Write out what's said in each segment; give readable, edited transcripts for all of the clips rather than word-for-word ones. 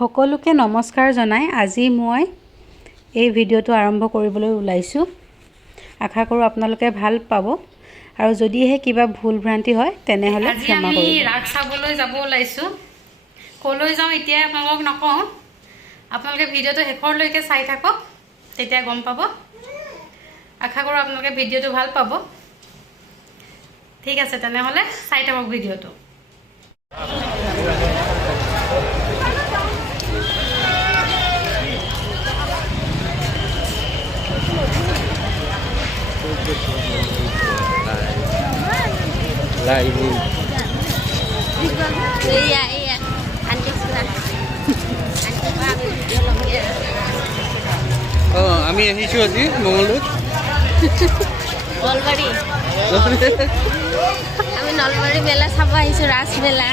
সকলোকে নমস্কাৰ জনাই আজি মই এই ভিডিঅ'টো আৰম্ভ কৰিবলৈ ওলাইছোঁ। আশা কৰোঁ আপোনালোকে ভাল পাব আৰু যদিহে কিবা ভুল ভ্ৰান্তি হয় তেনেহ'লে ক্ষমা কৰিব। আজি আমি ৰাস চাবলৈ যাব ওলাইছোঁ। ক'লৈ যাওঁ এতিয়া আপোনালোকক নকওঁ, আপোনালোকে ভিডিঅ'টো শেষৰলৈকে চাই থাকক, তেতিয়া গম পাব। আশা কৰোঁ আপোনালোকে ভিডিঅ'টো ভাল পাব। ঠিক আছে, তেনেহ'লে চাই থাকক ভিডিঅ'টো। Lah ini. Iya iya. Anjing sudah. Oh, আমি আহিছো আজি মঙ্গলদৈত। নলবাৰী। আমি নলবাৰী মেলা চাব আহিছো, ৰাস মেলা।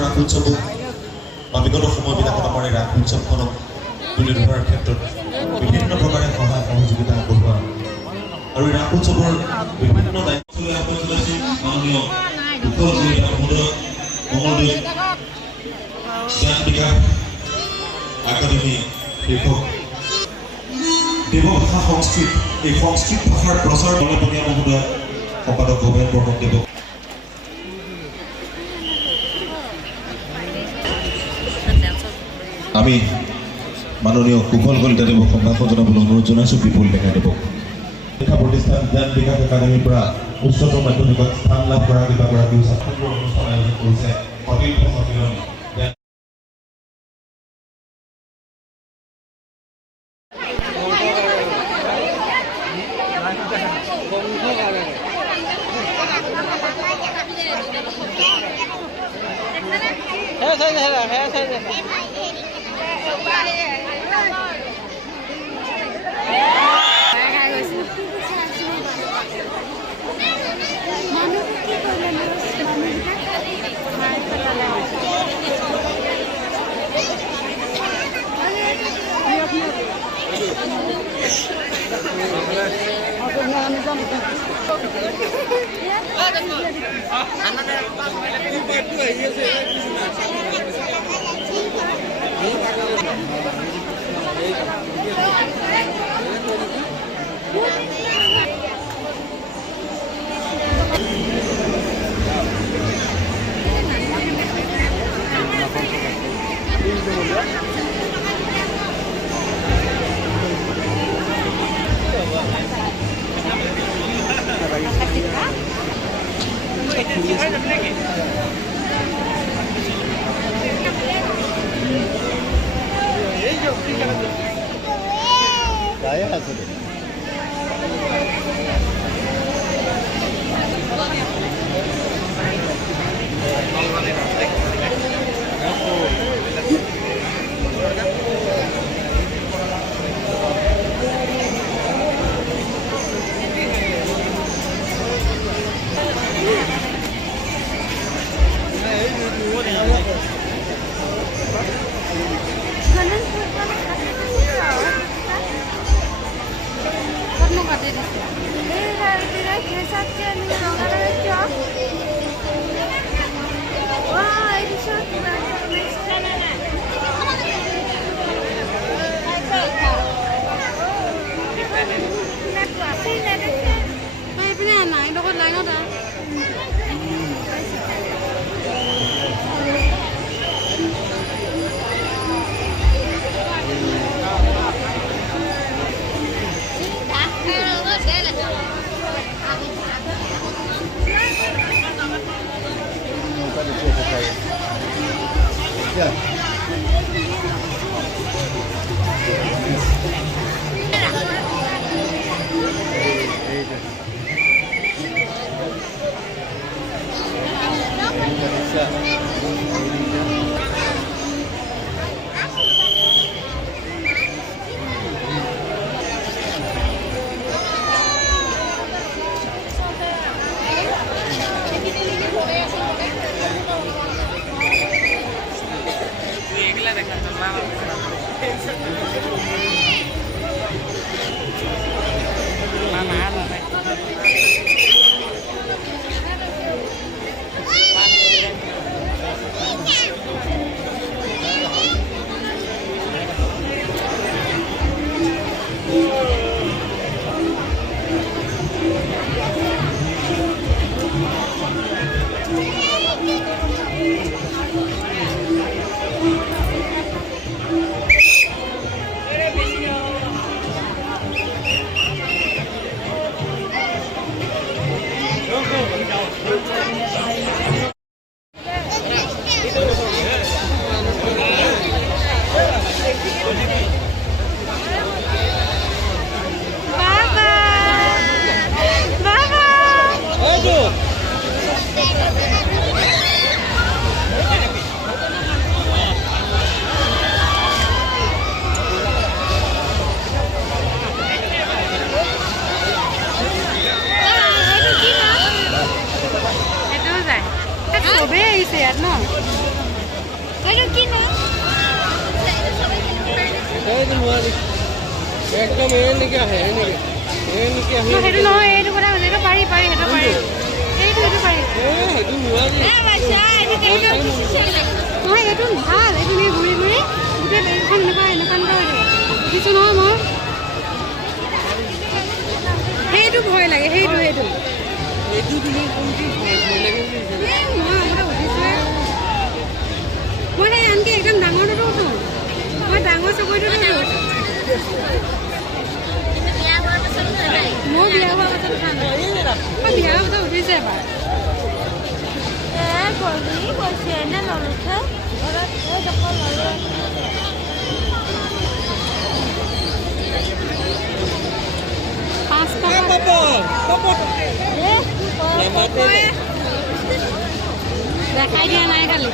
ৰাস উৎসৱ বা বিগত সময়বিলাকত আমাৰ এই ৰাস উৎসৱখনক তুলি ধৰাৰ ক্ষেত্ৰত বিভিন্ন প্ৰকাৰে সহায় সহযোগিতা আগবঢ়োৱা আৰু এই ৰাস উৎসৱৰ বিভিন্ন দায়িত্ব মাননীয় মঙ্গলদৈ জ্ঞান বিকাশ একাডেমি শীৰ্ষক দেৱভাষা সংস্কৃত, এই সংস্কৃত ভাষাৰ প্ৰচাৰ দলপনীয়া মহোদয় সম্পাদক ভৱেন বৰ্মন দেৱক আমি মাননীয় কুশল কলিতা দেৱক সম্ভাষণ জনাবলৈ অনুৰোধ জনাইছোঁ। বিপুল ডেকা দেৱক শিক্ষা প্ৰতিষ্ঠান জ্ঞান বিকাশ একাডেমীৰ পৰা উচ্চতৰ মাধ্যমিকত স্থান লাভ কৰা কেইবাগৰাকী ছাত্ৰৰ অনুষ্ঠান আয়োজন কৰিছে সতীৰ্থ সন্মিলনী। চবেই আহিছে ইয়াত ন এইটো কি না এইটো নোৱাৰি একদম এনেকৈ আহে এনেকৈ আহে সেইটো নহয় এইটো কথা কৈছে এইটো পাৰি পাৰি সেইটো পাৰি সেইটো পাৰি সেইটো নোৱাৰি নহয় এইটো ভাল এইটো নি ঘূৰি ঘূৰি গোটেই বেগখন এনেকুৱা উঠিছোঁ নহয় মই সেইটো ভয় লাগে সেইটো এইটো তুমি কোনটো ভয় লাগে মই আগতে উঠিছোঁহে মই সেই আনকি একদম ডাঙৰটোতো উঠোঁ মই ডাঙৰ চকৰিটোতো উঠোঁ বিয়া হোৱাৰ পাছত নাই মই বিয়া হোৱাৰ পাছত খাম মই বিয়া হোৱাৰ পাছত উঠিছে এবাৰ গলি কৈছে এনে নলুঠে দেখাই দিয়া নাই খালি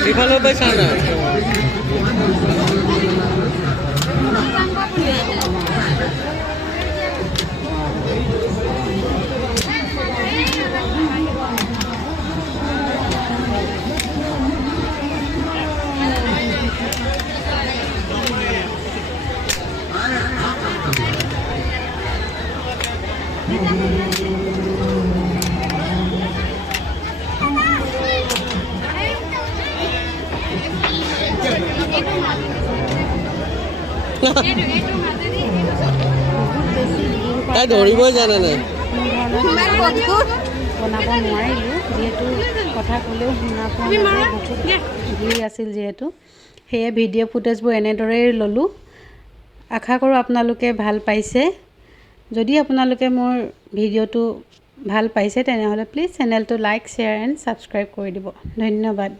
সিফালৰ পৰা চা না তাই ধৰিবই জানে নাই বনাব নোৱাৰিলোঁ যিহেতু কথা ক'লেও শুনা পোৱা নাযায় বহুত ভিৰ আছিল যিহেতু সেয়ে ভিডিঅ' ফুটেজবোৰ এনেদৰেই ল'লোঁ আশা কৰোঁ আপোনালোকে ভাল পাইছে যদি আপোনালোকে মোৰ ভিডিঅ'টো ভাল পাইছে তেনেহ'লে প্লিজ চেনেলটো লাইক শ্বেয়াৰ এণ্ড ছাবস্ক্ৰাইব কৰি দিব ধন্যবাদ